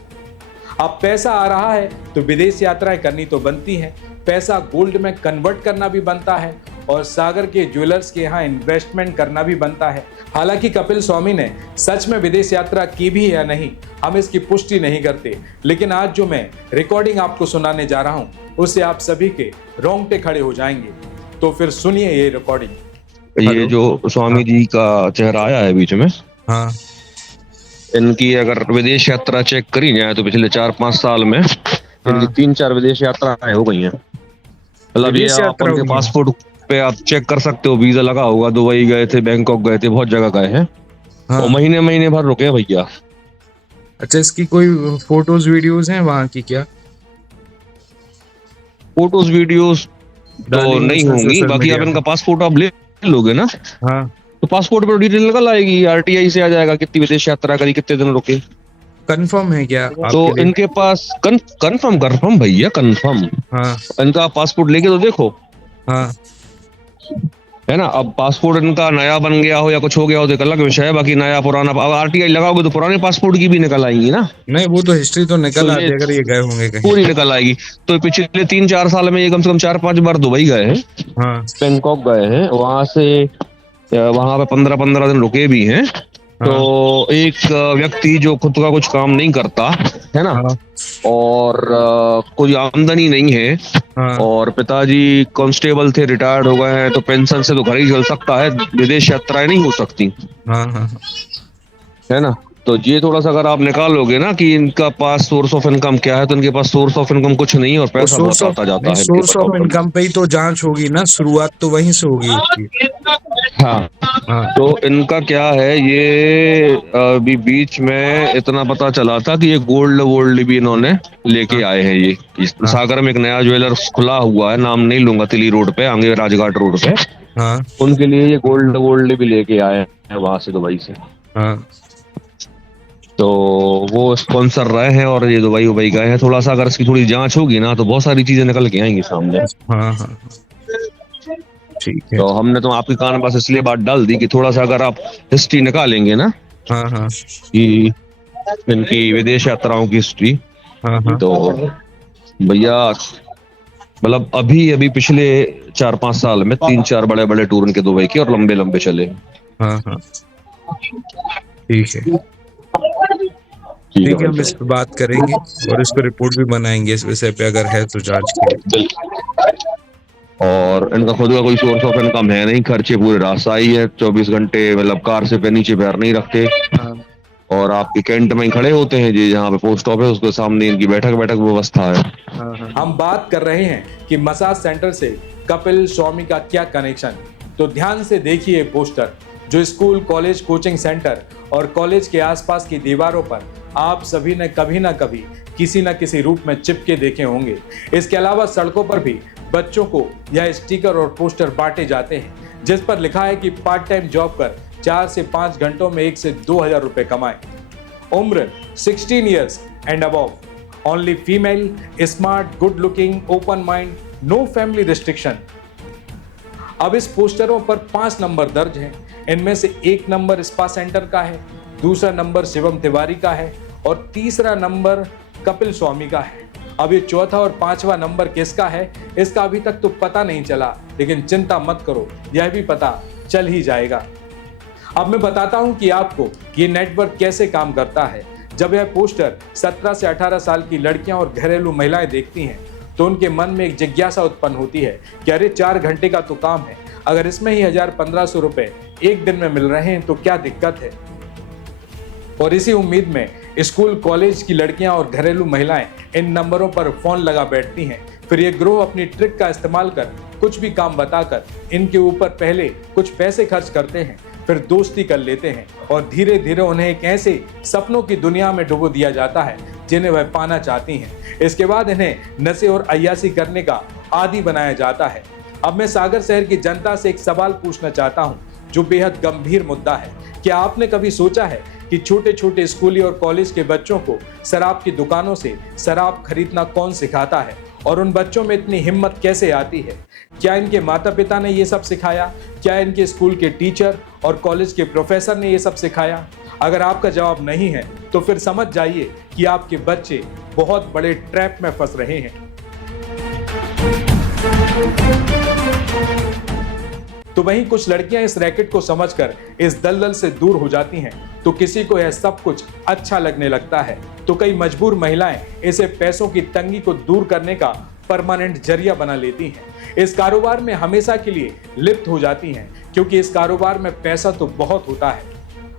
अब पैसा आ रहा है तो विदेश यात्राएं करनी तो बनती हैं, पैसा गोल्ड में कन्वर्ट करना भी बनता है और सागर के ज्वेलर्स के यहाँ इन्वेस्टमेंट करना भी बनता है। हालांकि कपिल स्वामी ने सच में विदेश यात्रा की भी या नहीं हम इसकी पुष्टि नहीं करते, लेकिन आज जो मैं रिकॉर्डिंग आपको सुनाने जा रहा हूँ उससे आप सभी के रोंगटे खड़े हो जाएंगे। तो फिर सुनिए ये रिकॉर्डिंग। ये जो स्वामी जी का चेहरा आया है बीच में, हाँ इनकी अगर विदेश यात्रा चेक करी जाए तो पिछले 4-5 साल में इनकी 3-4 विदेश यात्राएं हो गई हैं। मतलब ये विदेश आप यात्रा उनके हुई है। पासपोर्ट पे आप चेक कर सकते हो, वीजा लगा होगा, दुबई गए थे, बैंकॉक गए थे, बहुत जगह गए हैं हाँ। और महीने महीने भर रुके हैं भैया। अच्छा, इसकी कोई फोटोज वीडियोस हैं वहाँ की क्या? फोटोज वीडियोस डाली तो हैं नहीं उसने होंगी, सोशल बाकी मीडिया आप में? इनका पासपोर्ट आप ले लोगे ना हाँ, तो पासपोर्ट पर डिटेल निकल आएगी, आरटीआई से आ जाएगा कितनी विदेश यात्रा करी, कितने दिन रुके। कंफर्म है क्या तो आपके लिए? इनके पास कंफर्म भैया, कंफर्म। हाँ इनका पासपोर्ट लेके तो देखो, हाँ है ना। अब पासपोर्ट इनका नया बन गया हो या कुछ हो गया हो तो एक अलग विषय है, बाकी नया पुराना अब आरटीआई लगाओगे तो पुराने पासपोर्ट की भी निकल आएंगी ना, नहीं, वो तो हिस्ट्री तो निकल तो आती है अगर ये गए होंगे कहीं। पूरी निकल आएगी। तो पिछले 3-4 साल में ये कम से कम 4-5 बार दुबई गए हैं, हाँ बैंकॉक गए हैं, वहां से वहां पे 15-15 दिन रुके भी हैं। तो एक व्यक्ति जो खुद का कुछ काम नहीं करता है ना, हाँ और कोई आमदनी नहीं है, हाँ और पिताजी कांस्टेबल थे, रिटायर्ड हो गए हैं, तो पेंशन से तो घर ही चल सकता है, विदेश यात्राएं नहीं हो सकती, हाँ हाँ। है ना। तो ये थोड़ा सा अगर आप निकालोगे ना कि इनका पास सोर्स ऑफ इनकम क्या है, तो इनके पास सोर्स ऑफ इनकम कुछ नहीं है और पैसा बहुत आता जाता है। सोर्स ऑफ इनकम पे ही तो जांच होगी ना, शुरुआत तो वहीं से होगी इसकी। हाँ, हाँ तो इनका क्या है, ये अभी बीच में इतना पता चला था कि ये गोल्ड भी इन्होंने लेके आए हैं। ये सागर में एक नया ज्वेलर्स खुला हुआ है, नाम नहीं लूंगा, तिली रोड पे, आगे राजघाट रोड पे, हाँ उनके लिए ये गोल्ड भी लेके आए हैं वहां से, दुबई से। हाँ। तो वो स्पॉन्सर रहे हैं और ये दुबई गए हैं। थोड़ा सा अगर इसकी थोड़ी जांच होगी ना तो बहुत सारी चीजें निकल के आएंगी सामने। हाँ हाँ, ठीक है। तो हमने तो आपके कान बस इसलिए बात डाल दी कि थोड़ा सा अगर आप हिस्ट्री निकालेंगे ना हाँ हाँ कि इनकी विदेश यात्राओं की हिस्ट्री, हाँ हाँ। तो भैया मतलब अभी पिछले 4-5 साल में 3-4 बड़े टूर इनके दुबई के और लंबे चले। हाँ हाँ, ठीक है। ठीक है, हम इस पे बात करेंगे और इस पे रिपोर्ट भी बनाएंगे इस विषय पे, अगर है तो जांच के लिए। और इनका खुद का कोई सोर्स ऑफ इनकम है नहीं, खर्चे पूरे रास्ताई है, 24 घंटे मतलब कार से पे नीचे पैर नहीं रखते, और आपके कैंट में ही खड़े होते हैं जी, जहाँ पे पोस्ट ऑफिस उसके सामने इनकी बैठक व्यवस्था है। हम बात कर रहे हैं कि मसाज सेंटर से कपिल स्वामी का क्या कनेक्शन, तो ध्यान से देखिए पोस्टर जो स्कूल, कॉलेज, कोचिंग सेंटर और कॉलेज के आसपास की दीवारों पर आप सभी ने कभी ना कभी किसी न किसी रूप में चिपके देखे होंगे। इसके अलावा सड़कों पर भी बच्चों को यह स्टिकर और पोस्टर बांटे जाते हैं जिस पर लिखा है कि पार्ट टाइम जॉब कर 4 से 5 घंटों में 1 से 2,000 रुपए कमाएं। उम्र 16 years and above, only female, smart, good looking, open mind, no family restriction. अब इस पोस्टरों पर 5 नंबर दर्ज हैं। इनमें से 1 नंबर स्पा सेंटर का है, दूसरा नंबर शिवम तिवारी का है और तीसरा नंबर कपिल स्वामी का है। अब ये चौथा और 5वां नंबर किसका है इसका अभी तक तो पता नहीं चला, लेकिन चिंता मत करो, यह भी पता चल ही जाएगा। अब मैं बताता हूं कि आपको ये नेटवर्क कैसे काम करता है। जब यह पोस्टर 17 से 18 साल की लड़कियां और घरेलू महिलाएं देखती हैं तो उनके मन में एक जिज्ञासा उत्पन्न होती है कि अरे 4 घंटे का तो काम है, अगर इसमें ही 1,000-1,500 रुपए एक दिन में मिल रहे हैं तो क्या दिक्कत है। और इसी उम्मीद में स्कूल, कॉलेज की लड़कियां और घरेलू महिलाएं इन नंबरों पर फोन लगा बैठती हैं। फिर ये ग्रोह अपनी ट्रिक का इस्तेमाल कर कुछ भी काम बताकर इनके ऊपर पहले कुछ पैसे खर्च करते हैं, फिर दोस्ती कर लेते हैं और धीरे धीरे उन्हें एक ऐसे सपनों की दुनिया में डुबो दिया जाता है जिन्हें वह पाना चाहती हैं। इसके बाद इन्हें नशे और अय्याशी करने का आदी बनाया जाता है। अब मैं सागर शहर की जनता से एक सवाल पूछना चाहता हूं जो बेहद गंभीर मुद्दा है। क्या आपने कभी सोचा है कि छोटे स्कूली और कॉलेज के बच्चों को शराब की दुकानों से शराब खरीदना कौन सिखाता है और उन बच्चों में इतनी हिम्मत कैसे आती है? क्या इनके माता पिता ने ये सब सिखाया? क्या इनके स्कूल के टीचर और कॉलेज के प्रोफेसर ने ये सब सिखाया? अगर आपका जवाब नहीं है तो फिर समझ जाइए कि आपके बच्चे बहुत बड़े ट्रैप में फंस रहे हैं। तो वहीं कुछ लड़कियां इस रैकेट को समझकर इस दलदल से दूर हो जाती हैं, तो किसी को यह सब कुछ अच्छा लगने लगता है, तो कई मजबूर महिलाएं इसे पैसों की तंगी को दूर करने का परमानेंट जरिया बना लेती हैं। इस कारोबार में हमेशा के लिए लिप्त हो जाती हैं, क्योंकि इस कारोबार में पैसा तो बहुत होता है।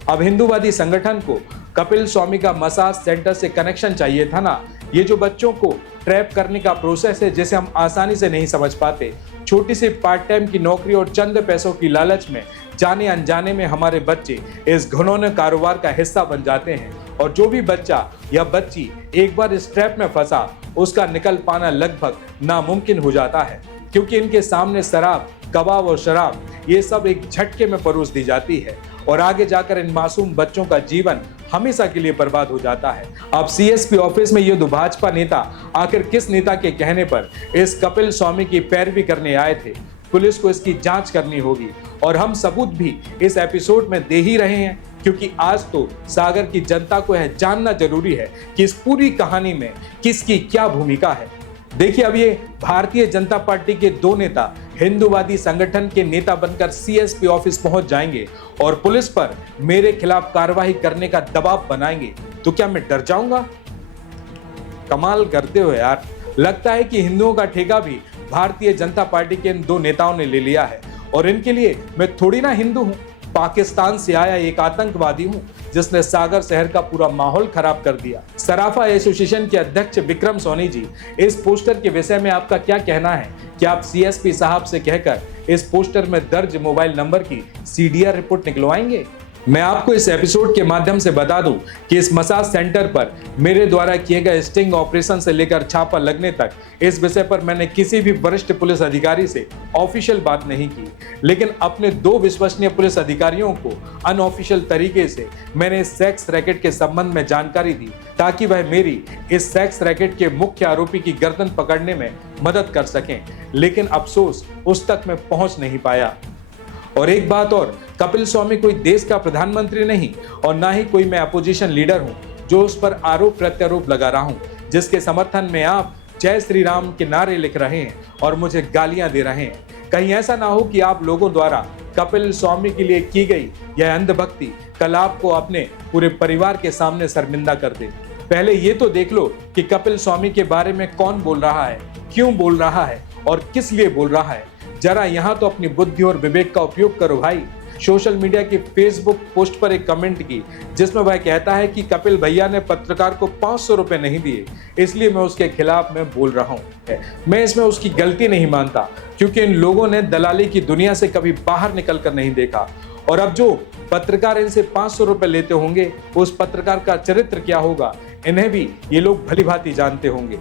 अब हिंदूवादी संगठन को कपिल स्वामी का मसाज सेंटर से कनेक्शन चाहिए था ना। ये जो बच्चों को ट्रैप करने का प्रोसेस है, जिसे हम आसानी से नहीं समझ पाते, छोटी सी पार्ट टाइम की नौकरी और चंद पैसों की लालच में जाने अनजाने में हमारे बच्चे इस घिनौने कारोबार का हिस्सा बन जाते हैं। और जो भी बच्चा या बच्ची एक बार इस ट्रैप में फंसा, उसका निकल पाना लगभग नामुमकिन हो जाता है, क्योंकि इनके सामने शराब, कबाब और शराब ये सब एक झटके में परोस दी जाती है और आगे जाकर इन मासूम बच्चों का जीवन हमेशा के लिए बर्बाद हो जाता है। अब सीएसपी ऑफिस में ये दो भाजपा नेता आखिर किस नेता के कहने पर इस कपिल स्वामी की पैरवी करने आए थे? पुलिस को इसकी जांच करनी होगी और हम सबूत भी इस एपिसोड में दे ही रहे हैं, क्योंकि आज तो सागर की जनता को यह जानना जरूरी है कि इस पूरी कहानी में किसकी क्या भूमिका है। देखिए, अब ये भारतीय जनता पार्टी के दो नेता हिंदूवादी संगठन के नेता बनकर सीएसपी ऑफिस पहुंच जाएंगे और पुलिस पर मेरे खिलाफ कार्रवाई करने का दबाव बनाएंगे, तो क्या मैं डर जाऊंगा? कमाल करते हो यार। लगता है कि हिंदुओं का ठेका भी भारतीय जनता पार्टी के इन दो नेताओं ने ले लिया है और इनके लिए मैं थोड़ी ना हिंदू हूं, पाकिस्तान से आया एक आतंकवादी हूं जिसने सागर शहर का पूरा माहौल खराब कर दिया। सराफा एसोसिएशन के अध्यक्ष विक्रम सोनी जी, इस पोस्टर के विषय में आपका क्या कहना है? क्या आप सीएसपी साहब से कहकर इस पोस्टर में दर्ज मोबाइल नंबर की सीडीआर रिपोर्ट निकलवाएंगे? मैं आपको इस एपिसोड के माध्यम से बता दूं कि इस मसाज सेंटर पर मेरे द्वारा किए गए स्टिंग ऑपरेशन से लेकर छापा लगने तक इस विषय पर मैंने किसी भी वरिष्ठ पुलिस अधिकारी से ऑफिशियल बात नहीं की, लेकिन अपने दो विश्वसनीय पुलिस अधिकारियों को अनऑफिशियल तरीके से मैंने इस सेक्स रैकेट के संबंध में जानकारी दी, ताकि वह मेरी इस सेक्स रैकेट के मुख्य आरोपी की गर्दन पकड़ने में मदद कर सकें। लेकिन अफसोस, उस तक मैं पहुंच नहीं पाया। और एक बात और, कपिल स्वामी कोई देश का प्रधानमंत्री नहीं और ना ही कोई मैं अपोजिशन लीडर हूं जो उस पर आरोप प्रत्यारोप लगा रहा हूं, जिसके समर्थन में आप जय श्री राम के नारे लिख रहे हैं और मुझे गालियां दे रहे हैं। कहीं ऐसा ना हो कि आप लोगों द्वारा कपिल स्वामी के लिए की गई यह अंधभक्ति कल आपको अपने पूरे परिवार के सामने शर्मिंदा कर दे। पहले ये तो देख लो कि कपिल स्वामी के बारे में कौन बोल रहा है, क्यों बोल रहा है और किस लिए बोल रहा है। जरा यहाँ तो अपनी बुद्धि और विवेक का उपयोग करो भाई। सोशल मीडिया की फेसबुक पोस्ट पर एक कमेंट की जिसमें वह कहता है कि कपिल भैया ने पत्रकार को 500 रुपए नहीं दिए, इसलिए मैं उसके खिलाफ में बोल रहा हूँ। मैं इसमें उसकी गलती नहीं मानता, क्योंकि इन लोगों ने दलाली की दुनिया से कभी बाहर निकल कर नहीं देखा। और अब जो पत्रकार इनसे 500 रुपए लेते होंगे, उस पत्रकार का चरित्र क्या होगा, इन्हें भी ये लोग भली भांति जानते होंगे।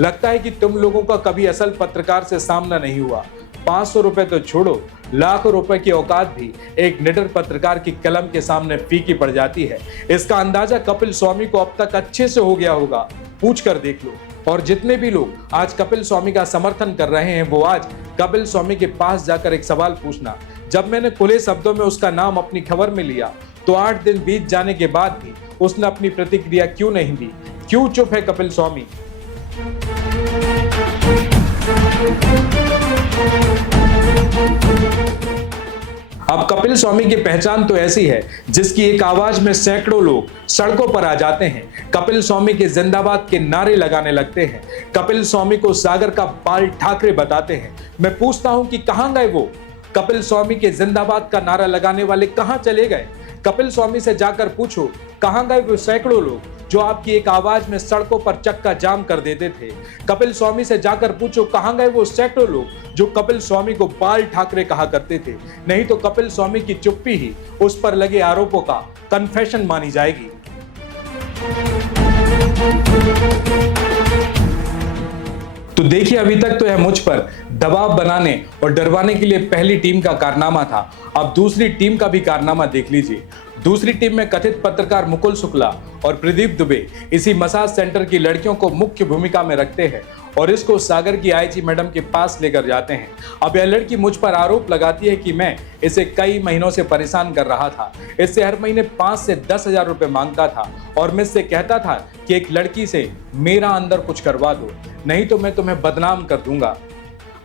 लगता है कि तुम लोगों का कभी असल पत्रकार से सामना नहीं हुआ। 500 रुपए तो छोड़ो, लाखों रुपए की औकात भी एक निडर पत्रकार की कलम के सामने फीकी पड़ जाती है। इसका अंदाजा कपिल स्वामी को अब तक अच्छे से हो गया होगा, पूछ कर देख लो। और जितने भी लोग आज कपिल स्वामी का समर्थन कर रहे हैं, वो आज कपिल स्वामी के पास जाकर एक सवाल पूछना। जब मैंने खुले शब्दों में उसका नाम अपनी खबर में लिया, तो 8 दिन बीत जाने के बाद भी उसने अपनी प्रतिक्रिया क्यों नहीं दी? क्यों चुप है कपिल स्वामी? अब कपिल स्वामी की पहचान तो ऐसी है जिसकी एक आवाज में सैकड़ों लोग सड़कों पर आ जाते हैं, कपिल स्वामी के जिंदाबाद के नारे लगाने लगते हैं, कपिल स्वामी को सागर का बाल ठाकरे बताते हैं। मैं पूछता हूं कि कहां गए वो? कपिल स्वामी के जिंदाबाद का नारा लगाने वाले कहां चले गए? कपिल स्वामी से जाकर पूछो, कहां गए वो सैकड़ों लोग जो आपकी एक आवाज में सड़कों पर चक्का जाम कर देते थे? कपिल स्वामी से जाकर पूछो, कहां गए वो सैकड़ों लोग जो कपिल स्वामी को बाल ठाकरे कहा करते थे? नहीं तो कपिल स्वामी की चुप्पी ही उस पर लगे आरोपों का कन्फेशन मानी जाएगी। तो देखिए, अभी तक तो यह मुझ पर दबाव बनाने और डरवाने के लिए पहली टीम का कारनामा था। अब दूसरी टीम का भी कारनामा देख लीजिए। दूसरी टीम में कथित पत्रकार मुकुल शुक्ला और प्रदीप दुबे इसी मसाज सेंटर की लड़कियों को मुख्य भूमिका में रखते हैं और इसको सागर की आईजी मैडम के पास लेकर जाते हैं। अब यह लड़की मुझ पर आरोप लगाती है कि मैं इसे कई महीनों से परेशान कर रहा था, इससे हर महीने 5 से 10 हजार रुपए मांगता था और मैं इससे कहता था कि एक लड़की से मेरा अंदर कुछ करवा दो, नहीं तो मैं तुम्हें बदनाम कर दूंगा।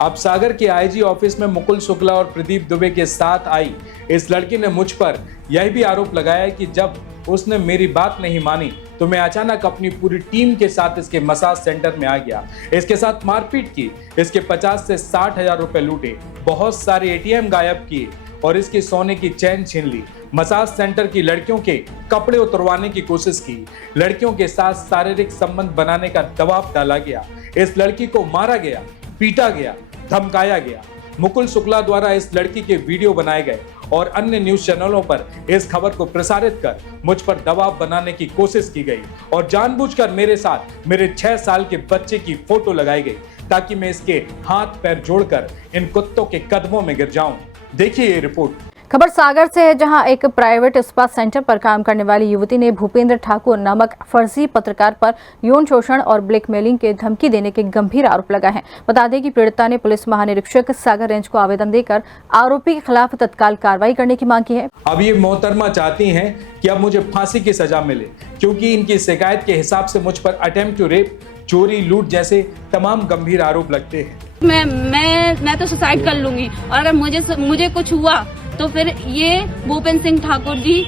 अब सागर के आईजी ऑफिस में मुकुल शुक्ला और प्रदीप दुबे के साथ आई इस लड़की ने मुझ पर यह भी आरोप लगाया कि जब उसने मेरी बात नहीं मानी तो मैं अचानक अपनी पूरी टीम के साथ इसके मसाज सेंटर में आ गया, इसके साथ मारपीट की, इसके 50 से 60 हजार रुपए लूटे, बहुत सारे एटीएम गायब किए और इसकी सोने की चैन छीन ली। मसाज सेंटर की लड़कियों के कपड़े उतरवाने की कोशिश की, लड़कियों के साथ शारीरिक संबंध बनाने का दबाव डाला गया, इस लड़की को मारा गया, पीटा गया, धमकाया गया। मुकुल शुक्ला द्वारा इस लड़की के वीडियो बनाए गए और अन्य न्यूज चैनलों पर इस खबर को प्रसारित कर मुझ पर दबाव बनाने की कोशिश की गई और जानबूझकर मेरे साथ मेरे 6 साल के बच्चे की फोटो लगाई गई ताकि मैं इसके हाथ पैर जोड़कर इन कुत्तों के कदमों में गिर जाऊं। देखिए ये रिपोर्ट। खबर सागर से है, जहां एक प्राइवेट स्पा सेंटर पर काम करने वाली युवती ने भूपेंद्र ठाकुर नामक फर्जी पत्रकार पर यौन शोषण और ब्लैकमेलिंग के धमकी देने के गंभीर आरोप लगाए हैं। बता दें कि पीड़िता ने पुलिस महानिरीक्षक सागर रेंज को आवेदन देकर आरोपी के खिलाफ तत्काल कार्रवाई करने की मांग की है। अब ये मोहतरमा चाहती हैं कि अब मुझे फांसी की सजा मिले क्योंकि इनकी शिकायत के हिसाब से मुझ पर अटेम्प्ट टू रेप, चोरी, लूट जैसे तमाम गंभीर आरोप लगते हैं। मैं तो सुसाइड कर लूंगी और अगर मुझे कुछ हुआ तो फिर ये भूपेंद्र सिंह ठाकुर जी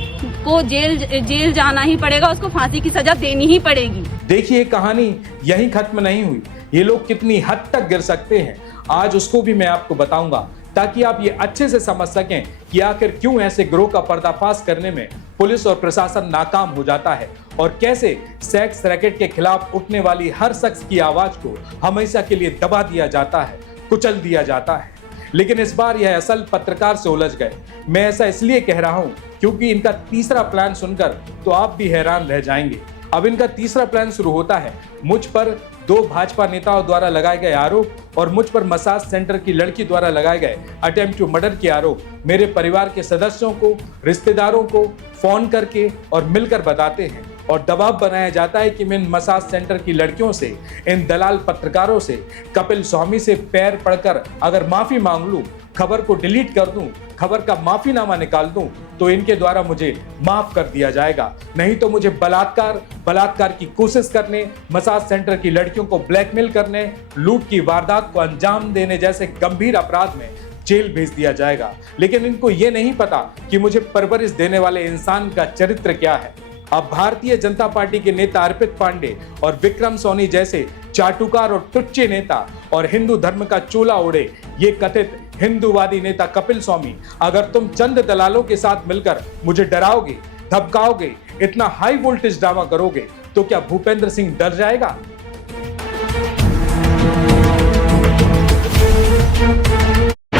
को जेल जाना ही पड़ेगा, उसको फांसी की सजा देनी ही पड़ेगी। देखिए कहानी यहीं खत्म नहीं हुई, ये लोग कितनी हद तक गिर सकते हैं आज उसको भी मैं आपको बताऊंगा ताकि आप ये अच्छे से समझ सकें कि आखिर क्यों ऐसे गिरोह का पर्दाफाश करने में पुलिस और प्रशासन नाकाम हो जाता है और कैसे सेक्स रैकेट के खिलाफ उठने वाली हर शख्स की आवाज को हमेशा के लिए दबा दिया जाता है, कुचल दिया जाता है। लेकिन इस बार यह असल पत्रकार से उलझ गए। मैं ऐसा इसलिए कह रहा हूं क्योंकि इनका तीसरा प्लान सुनकर तो आप भी हैरान रह जाएंगे। अब इनका तीसरा प्लान शुरू होता है। मुझ पर 2 भाजपा नेताओं द्वारा लगाए गए आरोप और मुझ पर मसाज सेंटर की लड़की द्वारा लगाए गए अटेम्प्ट टू मर्डर के आरोप मेरे परिवार के सदस्यों को, रिश्तेदारों को फोन करके और मिलकर बताते हैं और दबाव बनाया जाता है कि मैं इन मसाज सेंटर की लड़कियों से, इन दलाल पत्रकारों से, कपिल स्वामी से पैर पड़कर अगर माफी मांग लूं, खबर को डिलीट कर दूं, खबर का माफीनामा निकाल दूं तो इनके द्वारा मुझे माफ कर दिया जाएगा, नहीं तो मुझे बलात्कार की कोशिश करने, मसाज सेंटर की लड़कियों को ब्लैकमेल करने, लूट की वारदात को अंजाम देने जैसे गंभीर अपराध में जेल भेज दिया जाएगा। लेकिन इनको ये नहीं पता कि मुझे परवरिश देने वाले इंसान का चरित्र क्या है। अब भारतीय जनता पार्टी के नेता अर्पित पांडे और विक्रम सोनी जैसे चाटुकार और टुच्चे नेता और हिंदू धर्म का चोला ओढ़े ये कथित हिंदूवादी नेता कपिल स्वामी, अगर तुम चंद दलालों के साथ मिलकर मुझे डराओगे, धमकाओगे, इतना हाई वोल्टेज ड्रामा करोगे तो क्या भूपेंद्र सिंह डर जाएगा?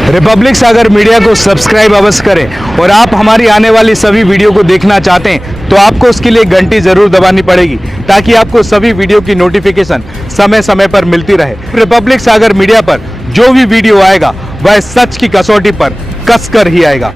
रिपब्लिक सागर मीडिया को सब्सक्राइब अवश्य करें और आप हमारी आने वाली सभी वीडियो को देखना चाहते हैं तो आपको उसके लिए घंटी जरूर दबानी पड़ेगी ताकि आपको सभी वीडियो की नोटिफिकेशन समय समय पर मिलती रहे। रिपब्लिक सागर मीडिया पर जो भी वीडियो आएगा वह सच की कसौटी पर कसकर ही आएगा।